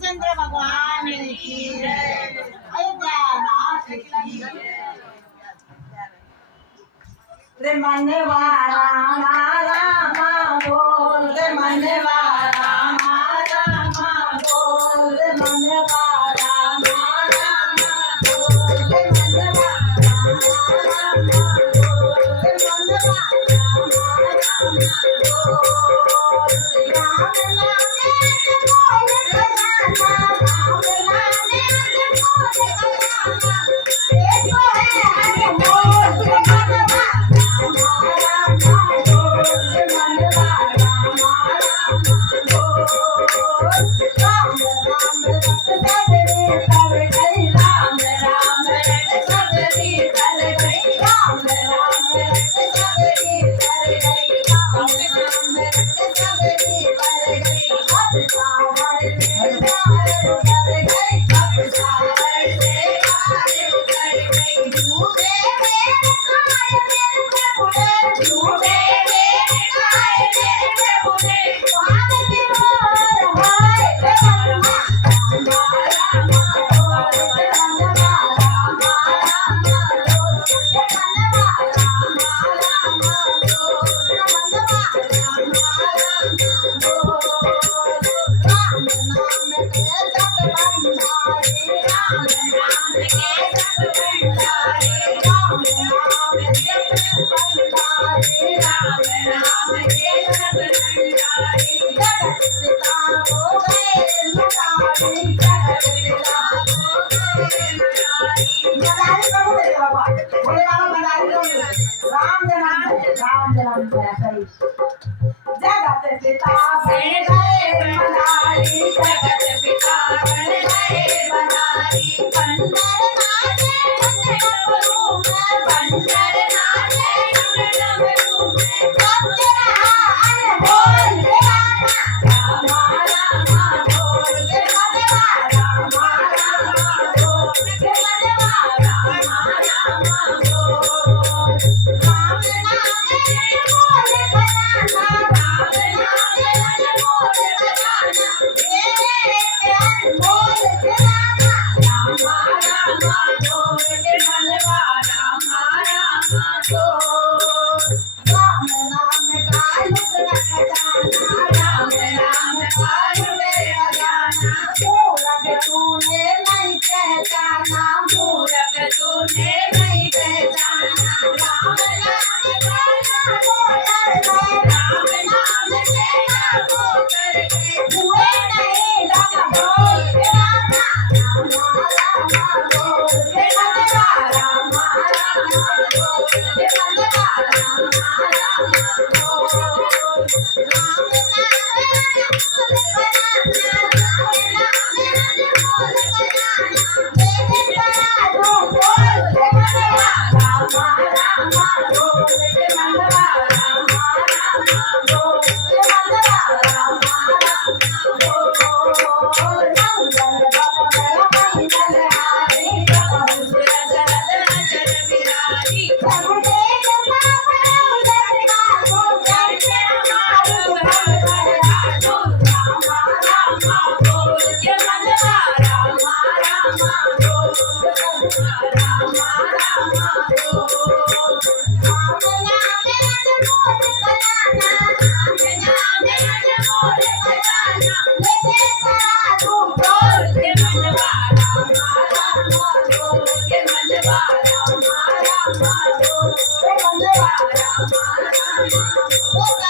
रामचंद्र भगवान की जय। अयोध्यानाथ की जय। रे मनवा रामा रामा बोल, रे मनवा रामा रामा बोल, रे मनवा रामा रामा बोल, रे मनवा रामा रामा बोल, रे मनवा रामा रामा बोल। राम नामे बोल खजाना, राम नामे बोल खजाना, देखो है अनमोल रे मनवा रामा रामा बोल, रे मनवा रामा रामा बोल। राम राम रट सबरी कर गई, राम राम रट सबरी कर गई, राम राम रट सबरी कर गई, राम राम रट सबरी कर गई। अब सावर से पार उतर गई, अब सावर से पार उतर गई। डूबे मेरे खाए मेरे प्रभु ने, डूबे मेरे खाए मेरे प्रभु ने, पार विमोर हाय रे मनवा रामा रामा बोल, रे मनवा रामा रामा बोल, रे मनवा रामा रामा बोल, रे मनवा रामा रामा बोल। राम नाम के जप भंडारी, राम नाम के जप भंडारी, राम नाम के जप भंडारी, राम नाम के जप भंडारी। जगत पिता हो गए मुरारी, जगत पिता हो गए मुरारी। मदारी करो मेरे बाबा, बोले बाबा मदारी करो। राम जन्म सही। जगत पिता बन गए मदारी, जगत पिता बन गए मदारी। बंदर नाचे डमरू में, बंदर नाचे डमरू में, बज रहा अनमोल रे गाना, रामा रामा बोल, रे मनवा रामा रामा बोल, रे मनवा रामा रामा बोल। राम नामे बोल खजाना, राम नामे बोल खजाना, एक अनमोल खजाना, रामा रामा बोल, रे मनवा रामा रामा बोल। राम नाम का लुक खजाना, राम नाम का लुक खजाना, मूरख तूने नहीं पहचाना, मूरख तूने नहीं पहचाना। राम नाम का नामो कर गए, राम नाम से नामो कर गए, हुए नहीं लगा बोल रे रामा रामा रामा बोल, रे मनवा रामा रामा बोल, रे मनवा रामा रामा बोल। राम नाम बोल खजाना, राम नाम बोल खजाना, मेरे तारो बोल रे मनवा रामा रामा बोल, रे मनवा रामा रामा बोल, रे मनवा रामा रामा बोल। मंगल भवन मंगल हारी, प्रभु दशरथ नगर बिहारी, प्रभु देव पावन दरगाहो, करके हमारो भव भरगाहो। रामा रामा बोल, रे मनवा रामा रामा बोल, रे मनवा रामा रामा बोल। राम नामे अनमोल खजाना, राम नामे अनमोल खजाना, लेके तारू बोल, रे मनवा रामा रामा बोल, रे मनवा रामा रामा बोल, रे मनवा रामा रामा बोल।